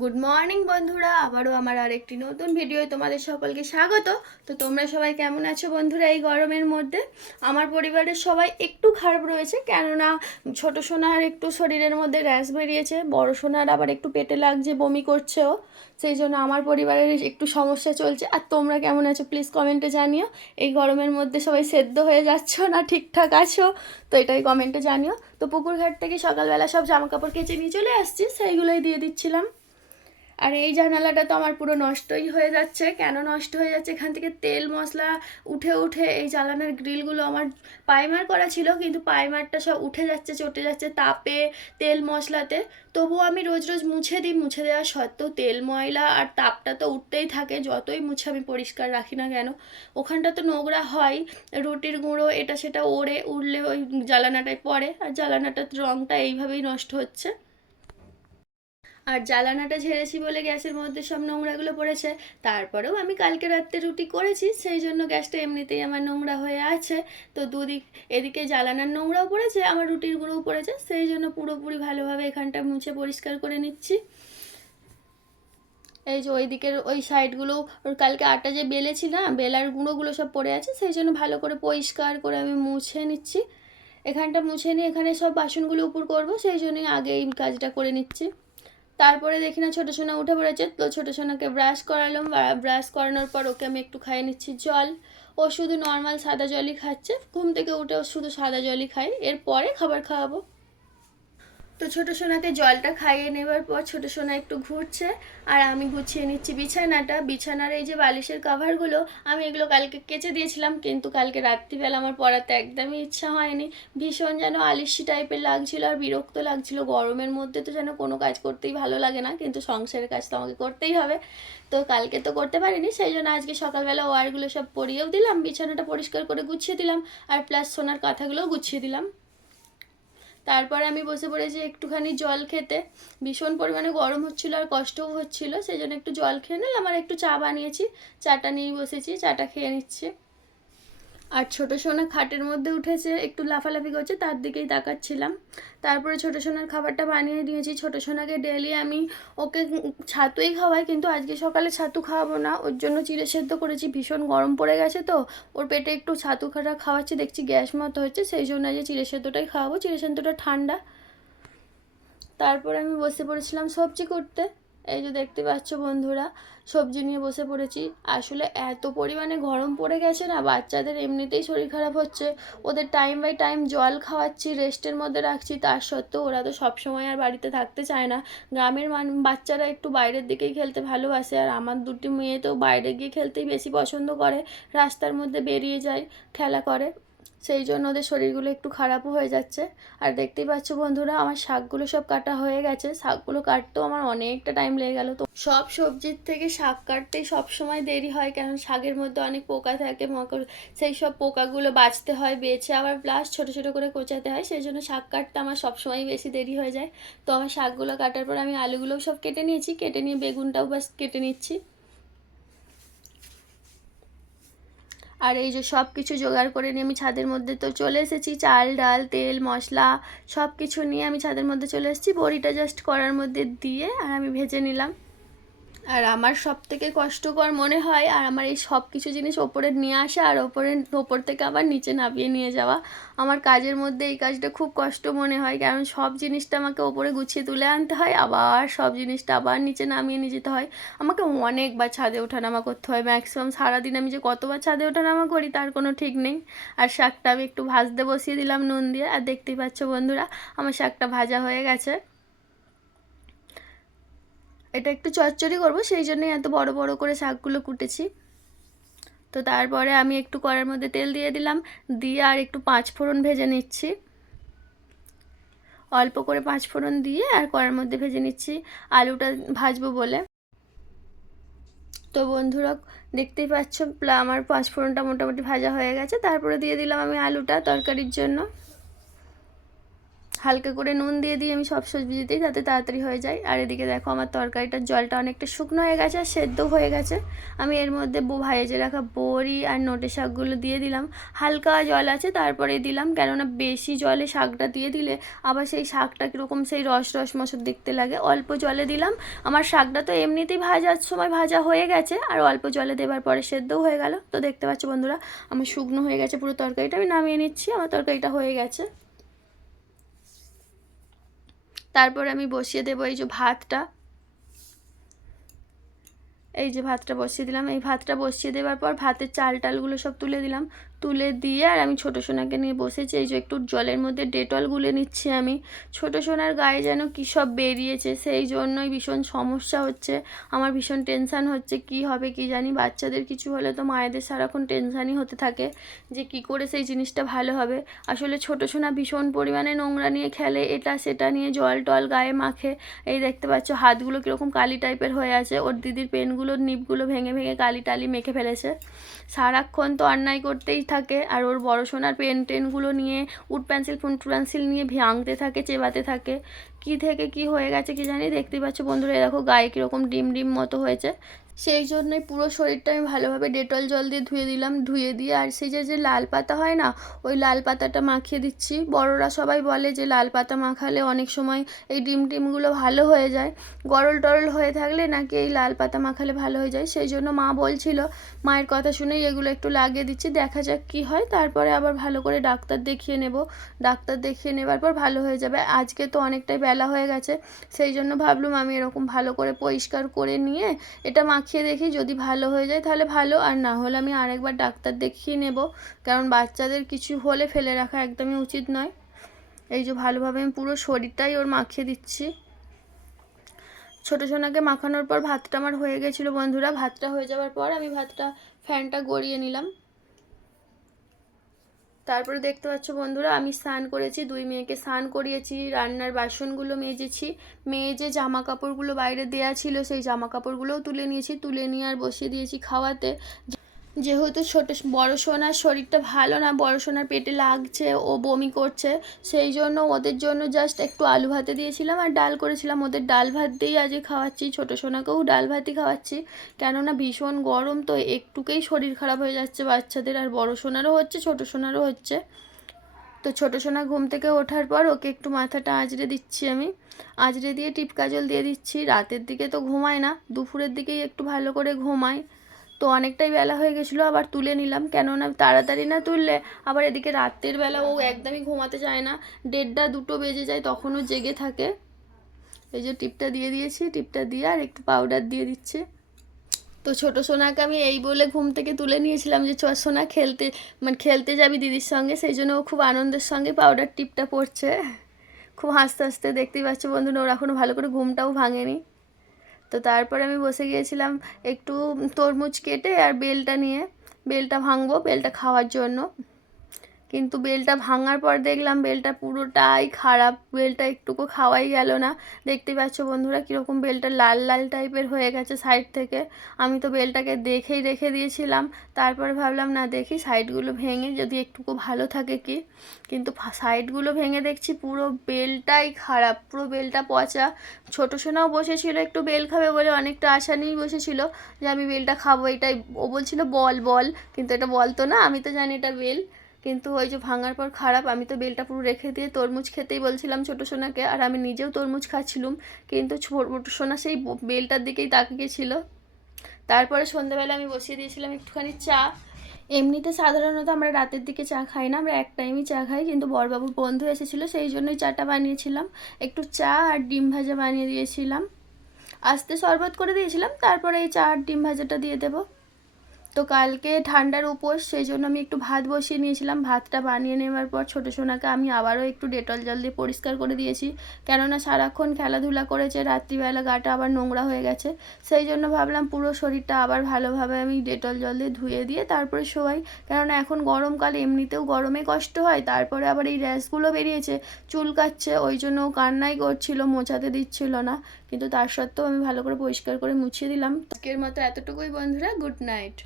Good morning বন্ধুরা, আবারও আমার আরেকটি নতুন ভিডিওয় তোমাদের সকলকে স্বাগত। তো তোমরা সবাই কেমন আছো বন্ধুরা এই গরমের মধ্যে? আমার পরিবারের সবাই একটু খারাপ রয়েছে, কেননা ছোট সোনার একটু শরীরের মধ্যে র্যাশ বেরিয়েছে, বড় সোনার আবার একটু পেটে লাগছে, বমি করছেও। সেই জন্য আমার পরিবারের একটু সমস্যা চলছে। আর তোমরা কেমন আছো প্লিজ কমেন্টে জানিও। এই গরমের মধ্যে সবাই সেদ্ধ হয়ে যাচ্ছ না ঠিকঠাক আছো? তো এটাই কমেন্টে জানিও। তো পুকুর ঘাট থেকে সকালবেলা সব জামা কাপড় কেচে নিয়ে চলে আসছি, সেইগুলোই দিয়ে দিচ্ছিলাম। আর এই জানালাটা তো আমার পুরো নষ্টই হয়ে যাচ্ছে। কেন নষ্ট হয়ে যাচ্ছে? এখান থেকে তেল মশলা উঠে উঠে এই জানালার গ্রিলগুলো আমার পাইমার করা ছিল, কিন্তু পাইমারটা সব উঠে যাচ্ছে, চটে যাচ্ছে তাপে, তেল মশলাতে। তবুও আমি রোজ রোজ মুছে দিই, মুছে দেওয়া সত্ত্বেও তেল ময়লা আর তাপটা তো উঠতেই থাকে, যতই মুছে আমি পরিষ্কার রাখি না কেন। ওখানটা তো নোংরা হয়, রুটির গুঁড়ো এটা সেটা উড়লে ওই জ্বালানাটায় পড়ে, আর জ্বালানাটার রঙটা এইভাবেই নষ্ট হচ্ছে। আর জ্বালানাটা ঝেড়েছি বলে গ্যাসের মধ্যে সব নোংরাগুলো পড়েছে। তারপরেও আমি কালকে রাত্রে রুটি করেছি, সেই জন্য গ্যাসটা এমনিতেই আমার নোংরা হয়ে আছে। তো দুদিক, এদিকে জ্বালানার নোংরাও পড়েছে, আমার রুটির গুঁড়োও পড়েছে, সেই জন্য পুরোপুরি ভালোভাবে এখানটা মুছে পরিষ্কার করে নিচ্ছি। এই যে ওই দিকের ওই সাইডগুলো, ওর কালকে আটা যে বেলেছি না, বেলার গুঁড়োগুলো সব পড়ে আছে, সেই জন্য ভালো করে পরিষ্কার করে আমি মুছে নিচ্ছি। এখানটা মুছে নিয়ে এখানে সব বাসনগুলো উপর করবো, সেই জন্যই আগে এই কাজটা করে নিচ্ছি। তারপরে দেখি না ছোটো সোনা উঠে পড়েছে, তো ছোটো সোনাকে ব্রাশ করালাম। ব্রাশ করানোর পর ওকে আমি একটু খাইয়ে নিচ্ছি জল। ও শুধু নর্মাল সাদা জলই খাচ্ছে, ঘুম থেকে উঠে ও শুধু সাদা জলই খায়, এরপরে খাবার খাওয়াবো। তো ছোটো সোনাকে জলটা খাইয়ে নেবার পর ছোটো সোনা একটু ঘুরছে, আর আমি গুছিয়ে নিচ্ছি বিছানাটা। বিছানার এই যে বালিশের কাভারগুলো, আমি এগুলো কালকে কেচে দিয়েছিলাম, কিন্তু কালকে রাত্রিবেলা আমার পড়াতে একদমই ইচ্ছা হয়নি। ভীষণ যেন আলিস্যি টাইপের লাগছিল আর বিরক্ত লাগছিল। গরমের মধ্যে তো যেন কোনো কাজ করতেই ভালো লাগে না, কিন্তু সংসারের কাজ তো আমাকে করতেই হবে। তো কালকে তো করতে পারিনি, সেই জন্য আজকে সকালবেলা ওয়ারগুলো সব পরিয়েও দিলাম, বিছানাটা পরিষ্কার করে গুছিয়ে দিলাম, আর প্লাস সোনার কাঁথাগুলোও গুছিয়ে দিলাম। তারপরে আমি বসে পড়েছি একটুখানি জল খেতে। ভীষণ পরিমাণে গরম হচ্ছিল আর কষ্টও হচ্ছিল, সেই জন্য একটু জল খেয়ে নিলাম, আর একটু চা বানিয়েছি, চাটা নিয়েই বসেছি, চাটা খেয়ে নিচ্ছি। আর ছোটো সোনা খাটের মধ্যে উঠেছে, একটু লাফালাফি করছে, তার দিকেই তাকাচ্ছিলাম। তারপরে ছোটো সোনার খাবারটা বানিয়ে দিয়েছি। ছোটো সোনাকে ডেলি আমি ওকে ছাতুই খাওয়াই, কিন্তু আজকে সকালে ছাতু খাওয়াবো না, ওর জন্য চিড়ে সেদ্ধ করেছি। ভীষণ গরম পড়ে গেছে তো ওর পেটে একটু ছাতু খাওয়াচ্ছি, দেখছি গ্যাস মতো হচ্ছে, সেই জন্য আজকে চিড়ে সেদ্ধটাই খাওয়াবো, চিড়ে সেদ্ধটা ঠান্ডা। তারপরে আমি বসে পড়েছিলাম সবজি করতে। এই যে দেখতে পাচ্ছ বন্ধুরা, সবজি নিয়ে বসে পড়েছি। আসলে এত পরিমাণে গরম পড়ে গেছে না, বাচ্চাদের এমনিতেই শরীর খারাপ হচ্ছে। ওদের টাইম বাই টাইম জল খাওয়াচ্ছি, রেস্টের মধ্যে রাখছি, তার সত্ত্বেও ওরা তো সবসময় আর বাড়িতে থাকতে চায় না। গ্রামের বাচ্চারা একটু বাইরের দিকেই খেলতে ভালোবাসে, আর আমার দুটি মেয়ে তো বাইরে গিয়ে খেলতেই বেশি পছন্দ করে, রাস্তার মধ্যে বেরিয়ে যায়, খেলা করে। সেই জন্য ওদের শরীরগুলো একটু খারাপও হয়ে যাচ্ছে। আর দেখতেই পাচ্ছ বন্ধুরা, আমার শাকগুলো সব কাটা হয়ে গেছে। শাকগুলো কাটতেও আমার অনেকটা টাইম লেগে গেল। তো সব সবজির থেকে শাক কাটতেই সবসময় দেরি হয়, কারণ শাকের মধ্যে অনেক পোকা থাকে, মকর, সেই সব পোকাগুলো বাঁচতে হয়, বেছে আবার প্লাস ছোটো ছোটো করে কোচাতে হয়, সেই জন্য শাক কাটতে আমার সবসময় বেশি দেরি হয়ে যায়। তো আমার শাকগুলো কাটার পর আমি আলুগুলোও সব কেটে নিয়েছি, কেটে নিয়ে বেগুনটাও বাস কেটে নিচ্ছি। আর এই যে সব কিছু জোগাড় করে নিয়ে আমি ছাদের মধ্যে তো চলে এসেছি। চাল ডাল তেল মশলা সব কিছু নিয়ে আমি ছাদের মধ্যে চলে এসেছি। বড়িটা জাস্ট কড়ার মধ্যে দিয়ে আর আমি ভেজে নিলাম। আর আমার সব থেকে কষ্টকর মনে হয়, আর আমার এই সব কিছু জিনিস ওপরে নিয়ে আসা, আর ওপর থেকে আবার নিচে নামিয়ে নিয়ে যাওয়া, আমার কাজের মধ্যে এই কাজটা খুব কষ্ট মনে হয়, কারণ সব জিনিসটা আমাকে ওপরে গুছিয়ে তুলে আনতে হয়, আবার সব জিনিসটা আবার নিচে নামিয়ে নিয়ে যেতে হয়। আমাকে অনেকবার ছাদে ওঠানামা করতে হয়, ম্যাক্সিমাম সারাদিন আমি যে কতবার ছাদে ওঠানামা করি তার কোনো ঠিক নেই। আর শাকটা আমি একটু ভাজতে বসিয়ে দিলাম নুন দিয়ে, আর দেখতেই পাচ্ছ বন্ধুরা আমার শাকটা ভাজা হয়ে গেছে। এটা একটু চচ্চড়ি করবো, সেই জন্যই এত বড় বড় করে শাকগুলো কুটেছি। তো তারপরে আমি একটু কড়ার মধ্যে তেল দিয়ে দিলাম, দিয়ে আর একটু পাঁচফোড়ন ভেজে নিচ্ছি। অল্প করে পাঁচফোড়ন দিয়ে আর কড়ার মধ্যে ভেজে নিচ্ছি, আলুটা ভাজবো বলে। তো বন্ধুরা দেখতেই পাচ্ছ আমার পাঁচফোড়নটা মোটামুটি ভাজা হয়ে গেছে। তারপরে দিয়ে দিলাম আমি আলুটা তরকারির জন্য। হালকা করে নুন দিয়ে দিই আমি সব সবজিতেই, যাতে তাড়াতাড়ি হয়ে যায়। আর এদিকে দেখো আমার তরকারিটার জলটা অনেকটা শুকনো হয়ে গেছে আর সেদ্ধ হয়ে গেছে। আমি এর মধ্যে ভেজে রাখা বড়ি আর নোটে শাকগুলো দিয়ে দিলাম। হালকা জল আছে তারপরে দিলাম, কেননা বেশি জলে শাকটা দিয়ে দিলে আবার সেই শাকটা কীরকম সেই রস রস মশর দেখতে লাগে। অল্প জলে দিলাম। আমার শাকটা তো এমনিতেই ভাজার সময় ভাজা হয়ে গেছে, আর অল্প জলে দেবার পরে সেদ্ধও হয়ে গেল। তো দেখতে পাচ্ছ বন্ধুরা আমার শুকনো হয়ে গেছে পুরো তরকারিটা। আমি নামিয়ে নিচ্ছি, আমার তরকারিটা হয়ে গেছে। তারপরে আমি বসিয়ে দেবো এই যে ভাতটা। এই যে ভাতটা বসিয়ে দিলাম। এই ভাতটা বসিয়ে দেওয়ার পর ভাতের চাল টালগুলো সব তুলে দিলাম। তুলে দিয়ে আর আমি ছোটো সোনাকে নিয়ে বসেছি। এই যে একটু জলের মধ্যে ডেটল গুলে নিচ্ছি আমি। ছোটো সোনার গায়ে যেন কী সব বেরিয়েছে, সেই জন্যই ভীষণ সমস্যা হচ্ছে। আমার ভীষণ টেনশান হচ্ছে কি হবে কি জানি। বাচ্চাদের কিছু হলে তো মায়েদের সারাক্ষণ টেনশানই হতে থাকে যে কি করে সেই জিনিসটা ভালো হবে। আসলে ছোটো সোনা ভীষণ পরিমাণে নোংরা নিয়ে খেলে, এটা সেটা নিয়ে জল টল গায়ে মাখে। এই দেখতে পাচ্ছ হাতগুলো কীরকম কালি টাইপের হয়ে আছে। ওর দিদির পেনগুলোর নিপগুলো ভেঙে ভেঙে কালি টালি মেখে ফেলেছে। সারাক্ষণ তো অন্যায় করতেই থাকে। আর ওর বড় সোনার পেন টেনগুলো নিয়ে উড পেন্সিল নিয়ে ভাঙতে থাকে, চেবাতে থাকে। কি থেকে কি হয়ে গেছে কি জানি। দেখতেই পাচ্ছ বন্ধুরা দেখো গায়ে কীরকম ডিম ডিম মতো হয়েছে। সেই জন্যই পুরো শরীরটা আমি ভালোভাবে ডেটল জল দিয়ে ধুয়ে দিলাম। ধুয়ে দিয়ে আর সেই যে লাল পাতা হয় না, ওই লাল পাতাটা মাখিয়ে দিচ্ছি। বড়রা সবাই বলে যে লাল পাতা মাখালে অনেক সময় এই ডিম টিমগুলো ভালো হয়ে যায়। গরল টরল হয়ে থাকলে নাকি এই লাল পাতা মাখালে ভালো হয়ে যায়। সেই জন্য মা বলছিল, মায়ের কথা শুনেই এগুলো একটু লাগিয়ে দিচ্ছি, দেখা যাক কী হয়। তারপরে আবার ভালো করে ডাক্তার দেখিয়ে নেব। ডাক্তার দেখিয়ে নেবার পর ভালো হয়ে যাবে। আজকে তো অনেকটাই বেলা হয়ে গেছে, সেই জন্য ভাবলাম আমি এরকম ভালো করে পরিষ্কার করে নিয়ে এটা মাখিয়ে দেখি, যদি ভালো হয়ে যায় তাহলে ভালো, আর না হলে আমি আরেকবার ডাক্তার দেখিয়ে নেব। কারণ বাচ্চাদের কিছু হলে ফেলে রাখা একদমই উচিত নয়। এই যে ভালোভাবে আমি পুরো শরীরটাই ওর মাখিয়ে দিচ্ছি। ছোটো সোনাকে মাখানোর পর ভাতটা আমার হয়ে গেছিলো বন্ধুরা। ভাতটা হয়ে যাওয়ার পর আমি ফ্যানটা গড়িয়ে নিলাম। তারপরে দেখতে পাচ্ছ বন্ধুরা আমি স্নান করেছি, দুই মেয়েকে স্নান করিয়েছি, রান্নার বাসনগুলো মেজেছি, মেজে জামা কাপড়গুলো বাইরে দেয়া ছিল সেই জামা কাপড়গুলোও তুলে নিয়েছি। তুলে নিয়ে আর বসিয়ে দিয়েছি খাওয়াতে। যেহেতু বড় সোনার শরীরটা ভালো না, বড় সোনার পেটে লাগছে, ও বমি করছে, সেই জন্য ওদের জন্য জাস্ট একটু আলু ভাতে দিয়েছিলাম আর ডাল করেছিলাম। ওদের ডাল ভাত দিয়েই আজকে খাওয়াচ্ছি, ছোটো সোনাকেও ডাল ভাতই খাওয়াচ্ছি। কেননা ভীষণ গরম তো, একটুকেই শরীর খারাপ হয়ে যাচ্ছে বাচ্চাদের। আর বড় সোনারও হচ্ছে, ছোটো সোনারও হচ্ছে। তো ছোটো সোনা ঘুম থেকে ওঠার পর ওকে একটু মাথাটা আঁচড়ে দিচ্ছি আমি। আঁচড়ে দিয়ে টিপ কাজল দিয়ে দিচ্ছি। রাতের দিকে তো ঘুমায় না, দুপুরের দিকেই একটু ভালো করে ঘুমায়। তো অনেকটাই বেলা হয়ে গেছিলো, আবার তুলে নিলাম। কেননা তাড়াতাড়ি না তুললে আবার এদিকে রাতের বেলা ও একদমই ঘুমাতে চায় না, 1:30 2 বেজে যায়, তখনও জেগে থাকে। এই যে টিপটা দিয়ে দিয়েছি, টিপটা দিয়ে আর একটু পাউডার দিয়ে দিচ্ছি। তো ছোটো সোনাকে আমি এই বলে ঘুম থেকে তুলে নিয়েছিলাম যে সোনা খেলতে যাবি দিদির সঙ্গে, সেই জন্য ও খুব আনন্দের সঙ্গে পাউডার টিপটা পড়ছে। খুব হাসতে হাসতে, দেখতেই পাচ্ছ বন্ধুরা ওর এখনও ভালো করে ঘুমটাও ভাঙেনি। তো তারপরে আমি বসে গিয়েছিলাম একটু তরমুজ কেটে আর বেলটা ভাঙবো, বেলটা খাওয়ার জন্য। কিন্তু বেলটা ভাঙার পর দেখলাম বেলটা পুরোটাই খারাপ, বেলটা একটুকু খাওয়াই গেল না। দেখতে পাচ্ছ বন্ধুরা কীরকম বেলটা লাল লাল টাইপের হয়ে গেছে সাইড থেকে। আমি তো বেলটাকে দেখেই রেখে দিয়েছিলাম, তারপরে ভাবলাম না দেখি সাইডগুলো ভেঙে যদি একটুকু ভালো থাকে কি। কিন্তু সাইডগুলো ভেঙে দেখছি পুরো বেলটাই খারাপ, পুরো বেলটা পচা। ছোটো সোনাও বসেছিল একটু বেল খাবে বলে, অনেকটা আশা নিয়েই বসেছিল যে আমি বেলটা খাবো, এটাই ও বলছিল বল বল, কিন্তু এটা বলতো না, আমি তো জানি এটা বেল। কিন্তু ওই যে ভাঙার পর খারাপ। আমি তো বেলটা পুরো রেখে দিয়ে তরমুজ খেতেই বলছিলাম ছোটো সোনাকে, আর আমি নিজেও তরমুজ খাচ্ছিলাম, কিন্তু ছোটো সোনা সেই বেলটার দিকেই তাকিয়েছিল। তারপরে সন্ধ্যাবেলা আমি বসিয়ে দিয়েছিলাম একটুখানি চা। এমনিতে সাধারণত আমরা রাতের দিকে চা খাই না, আমরা এক টাইমই চা খাই, কিন্তু বড়বাবুর বন্ধু এসেছিলো সেই জন্যই চাটা বানিয়েছিলাম। একটু চা আর ডিম ভাজা বানিয়ে দিয়েছিলাম, আস্তে শরবত করে দিয়েছিলাম। তারপরে এই চা আর ডিম ভাজাটা দিয়ে দেবো। তো কালকে ঠান্ডার উপোস, সেই জন্য আমি একটু ভাত বসিয়ে নিয়েছিলাম। ভাতটা বানিয়ে নেওয়ার পর ছোটো সোনাকে আমি আবারও একটু ডেটল জল দিয়ে পরিষ্কার করে দিয়েছি, কেননা সারাক্ষণ খেলাধুলা করেছে, রাত্রিবেলা গাটা আবার নোংরা হয়ে গেছে। সেই জন্য ভাবলাম পুরো শরীরটা আবার ভালোভাবে আমি ডেটল জল দিয়ে ধুয়ে দিয়ে তারপরে শোয়াই। কেননা এখন গরমকালে এমনিতেও গরমে কষ্ট হয়, তারপরে আবার এই র্যাশগুলো বেরিয়েছে, চুলকাচ্ছে, ওই জন্য কান্নাই করছিল, মোছাতে দিচ্ছিল না। কিন্তু তার সত্ত্বেও আমি ভালো করে পরিষ্কার করে মুছিয়ে দিলাম। আজকের মতো এতটুকুই বন্ধুরা, গুড নাইট।